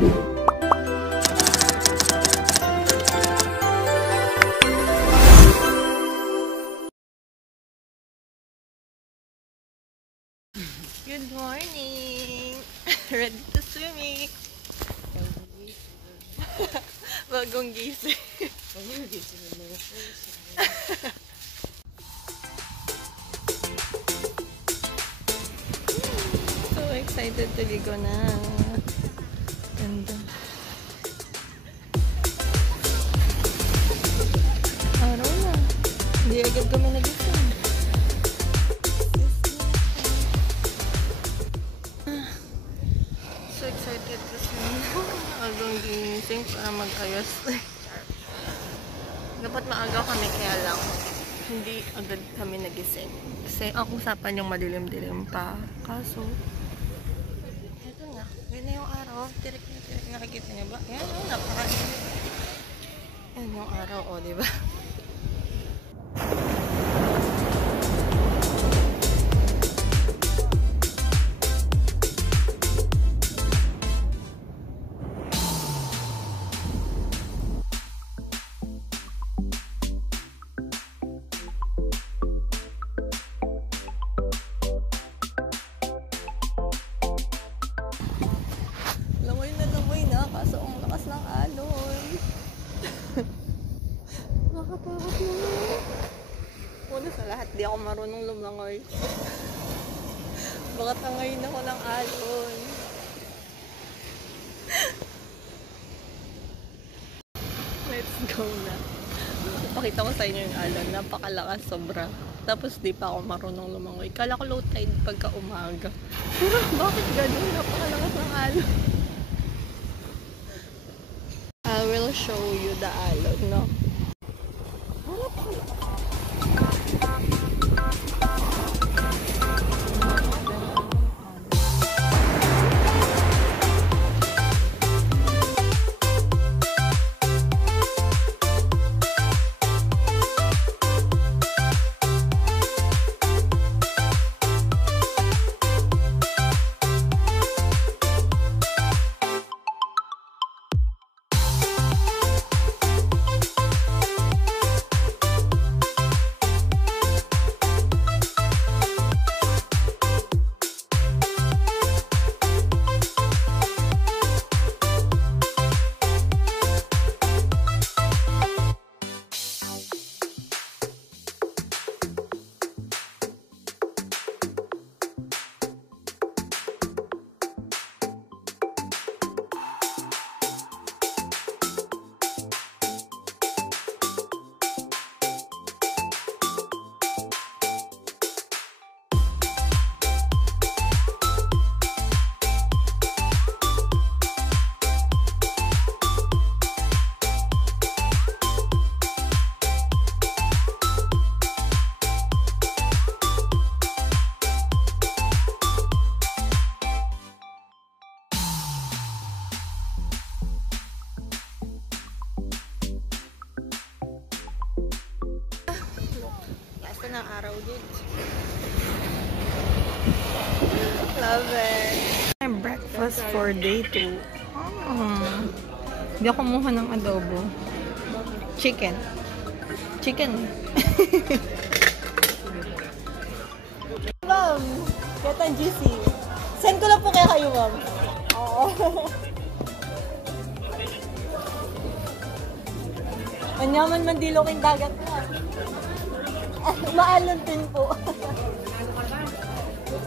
Good morning! Ready to swimming! Bagong gising. Bagong gising ng mga friends. So excited to ligo na. Ganda. Araw na. Hindi agad kami nagising. So excited to swim. Agong ginising para mag-ayos. Dapat maaga kami kaya lang hindi agad kami nagising. Kasi ang usapan yung madilim-dilim pa. Kaso, eto na. Yun na yung araw. Tirik na tirik. Nakikita niyo ba? Yan o, napaka-init. Yan yung araw o, diba? Lamoy na, kaso ang lakas ng alon. Nakatakot naman. Una sa lahat, di ako marunong lumangoy. Baka tangayin ako ng alon. Let's go na. Pakita ko sa inyo yung alon. Napakalakas, sobra. Tapos di pa ako marunong lumangoy. Kala ko low tide pagka umaga. Pero bakit ganun? Napakalakas ng alon. I will show you the alon, no? Ng araw din. Love it. Breakfast for day 2. Hindi ako kumuha ng adobo. Chicken. Ma'am, get ang juicy. Send ko lang po kaya kayo, ma'am. Oo. Manyaman mandiloking dagat na. Maalon din po.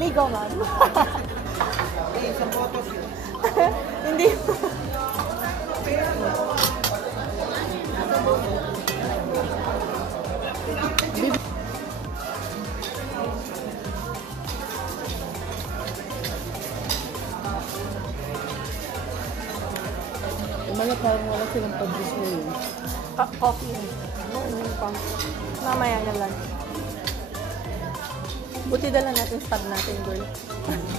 Ligo, ma'am. Hindi po. Umala parang wala silang pag-juice mo yun. Coffee. Mamaya na lang. Buti dala natin stab natin, girl.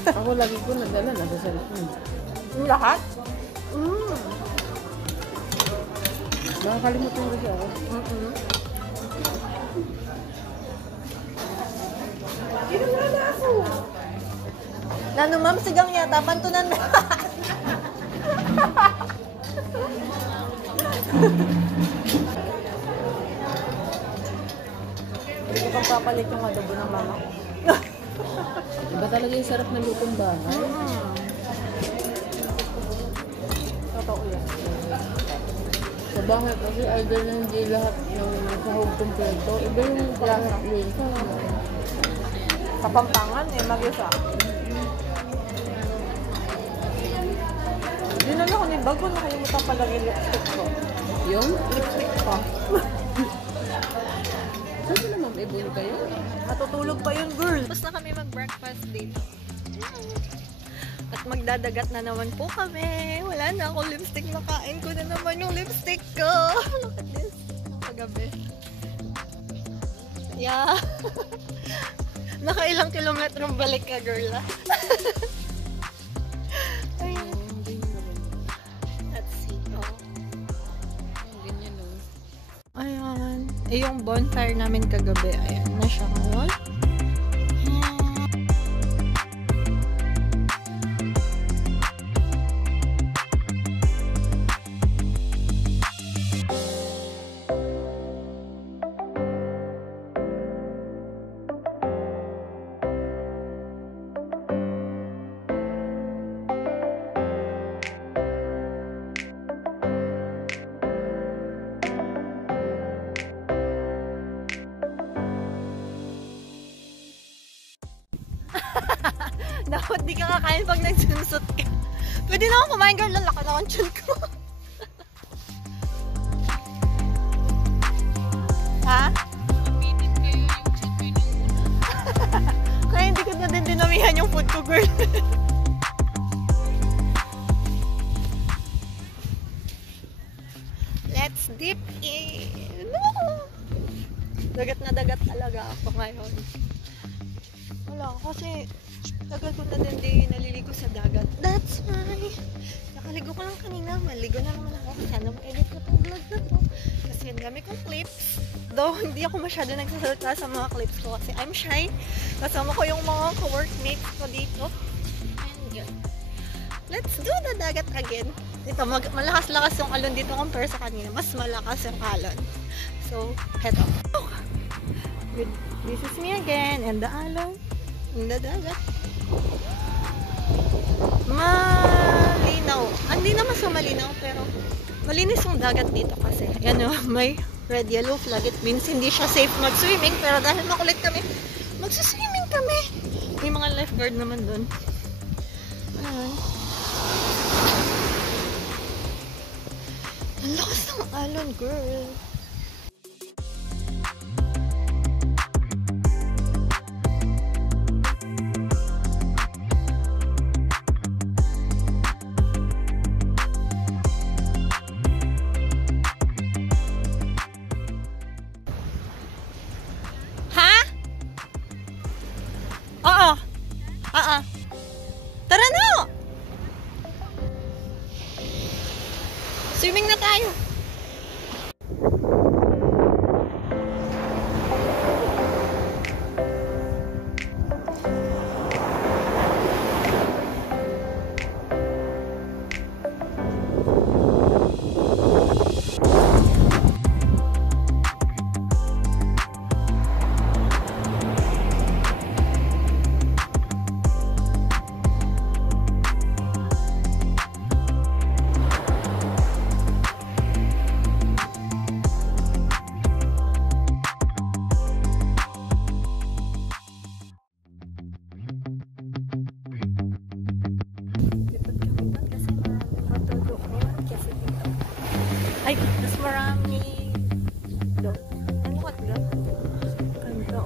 Ako lagi ko nadala na sa cellphone. Yung lahat? Nakakalimutan ko siya. Ginagawa na ako. Nano, ma'am, sigang yata. Pantunan na. Hindi ko pang papalit yung adobo ng mama ko. Iba talaga yung sarap ng lutong bahay. Totoo yan. Sa bahay kasi either na hindi lahat ng sahog kumpleto. Iba yung klase yun. Kapampangan eh, mag-isa. Dinala ko ni bago, nakalimutan pa lang yung lipstick ko. Yun? Lipstick pa. Saan sila ma'am? Ibuli kayo? Matutulog pa yun, girl. Tapos na kami mag-breakfast dito. At magdadagat na naman po kami. Wala na ako lipstick. Nakain ko na naman yung lipstick ko. Look at this. Pagabi. Yeah. Nakailang kilometrong balik ka, girl. Ayun. Let's see. Oh. Ganyan no. Ayan. Eh, yung bonfire namin kagabi. Ayan na siya ngayon. Dapat di ka kakain pag nagsunsot ka. Pwede na akong kumain, girl. Lalaka na ang tiyan ko. Ha? Kaya hindi ko na din dinamihan yung food ko, girl. Let's dip in. Dagat na dagat talaga ako ngayon. Wala, kasi tagal ko na din di naliligo sa dagat. That's why. Nakaligo ko lang kanina. Maligo na naman ako. Sana ma-edit ko itong vlog na to. Kasi ang dami kong clips. Though, hindi ako masyado nagsasalita sa mga clips ko kasi I'm shy. Kasama ko yung mga ka-workmates ko dito. And yun. Let's do the dagat again. Ito, malakas-lakas yung alon dito compare sa kanina. Mas malakas yung alon. So, heto. Good. This is me again. And the alon. And the dagat. Malinaw. Hindi naman sa malinaw, pero malinis yung dagat dito kasi. Yan o, may red yellow flag. It means hindi siya safe mag-swimming, pero dahil makulit kami, mag-swimming kami. May mga lifeguard naman dun. Ayan. Ang lakas ng alon, girl. Tara na! Swimming na tayo. Ay, mas marami. Ano ka ba? Ganda.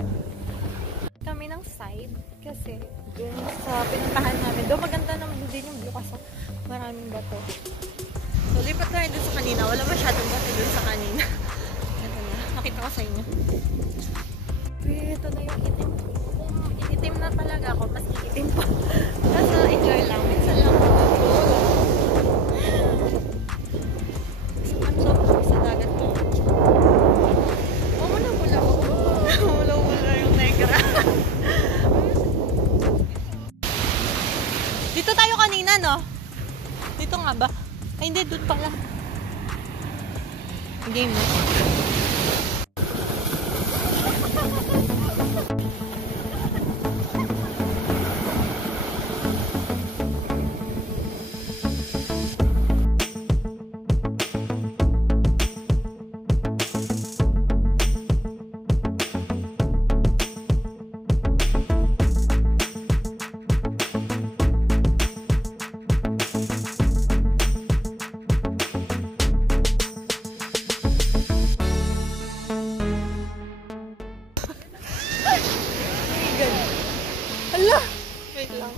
Kami ng side kasi dun sa pinuntahan namin. Doon maganda naman din yung view kasi maraming bato. So, lipat tayo dun sa kanina. Wala masyadong bato dun sa kanina. Ito na. Nakita ko sa inyo. Ito na yung itim. Itim na talaga ako. Mas itim pa. Kasi enjoy lang. Minsan lang ako. Sa dagat ko. Mula ko. Mula yung negra. Dito tayo kanina, no? Dito nga ba? Ay, hindi. Doon pala. Game na. Hala! Wait lang.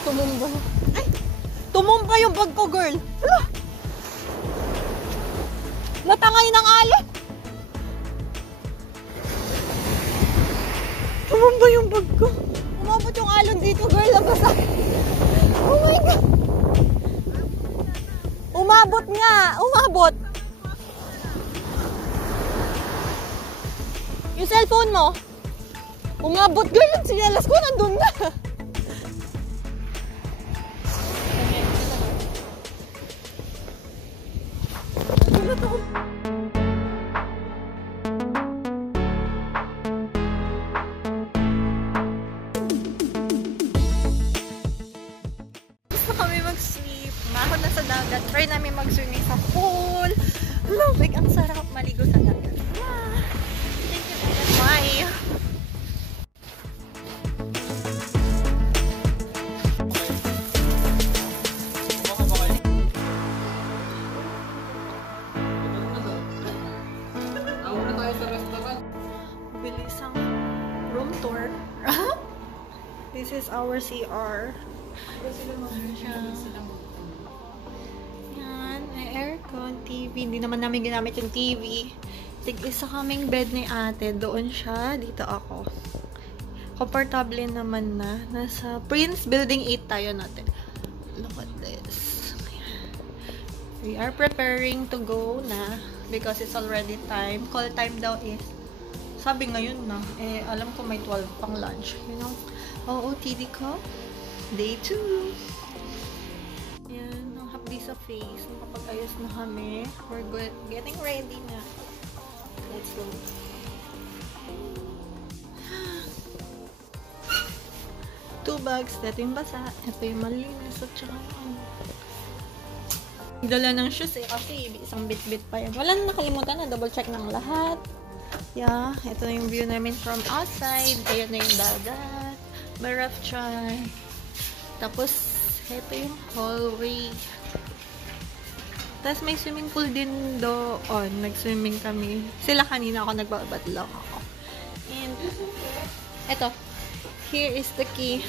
Tumumba. Ay! Tumumba yung bag ko, girl! Hala! Natangay ng alon! Tumumba yung bag ko. Umabot yung alon dito, girl. Nabasa. Oh my God! Umabot nga! Umabot! Yung cellphone mo, umabot, girl, yung sinyalas ko, nandun na. Gusto kami mag-sleep. Mahon na sa dagat. Try namin mag-swimming sa pool. Love, like, ang sarap maligo sa dagat. Bye! Muna tayo sa restaurant. Bilis ang room tour. This is our CR. Yan, may aircon, TV. Hindi naman namin ginamit yung TV. Tig-isa kaming bed ni ate. Doon siya, dito ako. Komportable naman na. Nasa Prince Building 8 tayo natin. Look at this. We are preparing to go na because it's already time. Call time daw is, sabi ngayon na, eh alam ko may 12 pang lunch. You know, OOTD ko. Day 2. Yan, ang hapdi sa face. Nakapag-ayos na kami. We're getting ready na. Let's go. Two bags. Ito yung basa. Ito yung malinis. At saka dala ng shoes eh. Kasi isang bit-bit pa yan. Wala na nakalimutan na. Double check ng lahat. Yeah. Ito na yung view namin from outside. Ayan na yung dagat. Baraf chai. Tapos, ito yung hallway. Tapos may swimming pool din doon. Nag-swimming kami. Sila kanina ako nagbabadlaw ako. And, eto. Here is the key.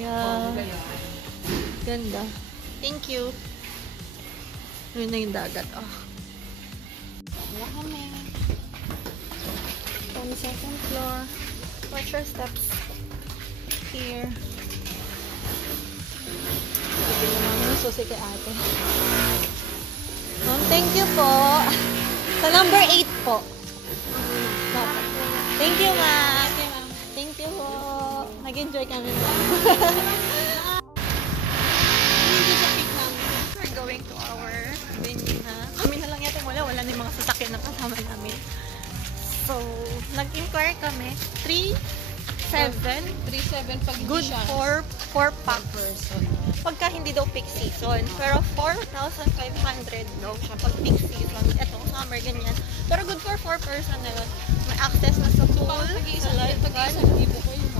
Yeah. Ganda. Thank you. Yun na yung dagat. Oh. Wala kami. On the second floor. Watch your steps. Here. Susi kay ate. Thank you po. Sa number 8 po. Thank you, ma'am. Thank you po. Nag-enjoy kami na. We're going to our venue na. Kami na lang yata wala na yung mga sasakyan na kasama namin. So, nag-inquire kami. 3,700 pag good siya. for 4 pack person. pagka hindi daw peak season. Pero 4,500 daw siya pag peak season. Etong summer, ganyan. Pero good for 4 person na yun. May access na sa pool. Pag-iisa sa lifeguard.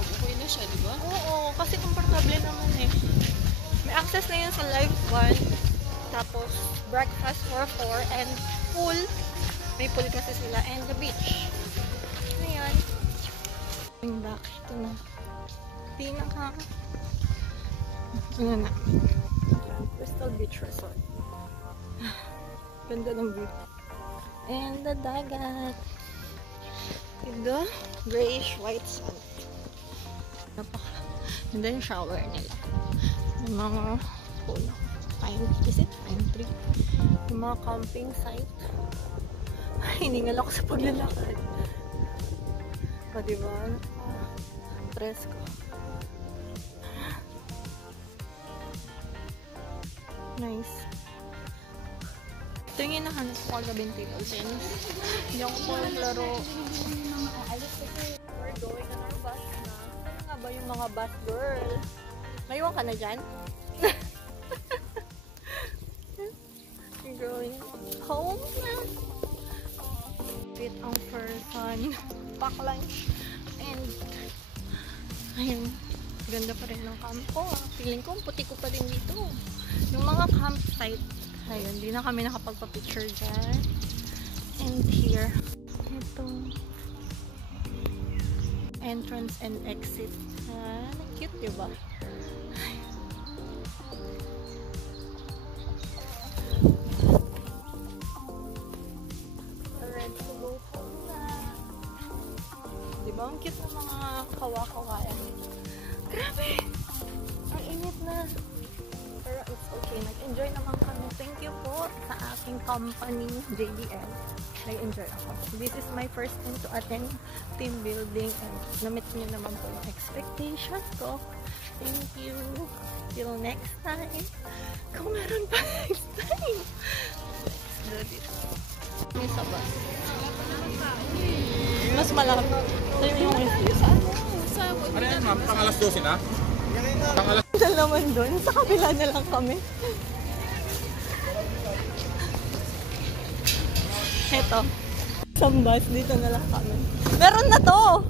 mag-ukoy na siya, di ba? Oo, kasi komportable naman eh. May access na yun sa lifeguard. Tapos, breakfast for 4 and pool. May pool kasi sila. And the beach. Ayan. Going back. Ito na. Pinaka. Ano na. Crystal Beach Resort. Ganda ng view. And the dagat. The grayish white sun. Ganda yung shower nila. Yung mga is it pine tree? Yung mga camping site. Hiningal ako sa paglalakad. O diba? Presko. Nice. Ito yung hinahanap ko kagabing table tennis. Hindi ako po naglaro. We're going on our bus na. Ano nga ba yung mga bus girl? Maiwan ka na dyan? We're going home na. With ang person. Pack lunch. And ayun. Ganda pa rin ng campo. Feeling ko, puti ko pa rin dito. Yung mga campsite, ayun, di na kami nakapagpa-picture dyan. And here, ito. Entrance and exit. Cute, diba? Ready to go home na. Diba? Ang cute ng mga kawa-kawayan. Grabe! Ang init na. Pero it's okay. Nag-enjoy naman kami. Thank you po sa aking company, JDL. Nag-enjoy ako. This is my first time to attend team building and na-meet niyo naman po yung expectation ko. Thank you. Till next time. Kung meron pa next time. Let's do this. May sabas. Mas malapit. Ito yung review sa ano. Ano yan ma'am? Pang alas 12 na? Pang alas... Dalaman doon. Sa kabila na lang kami. Eto. Sambas. Dito na lang kami. Meron na to!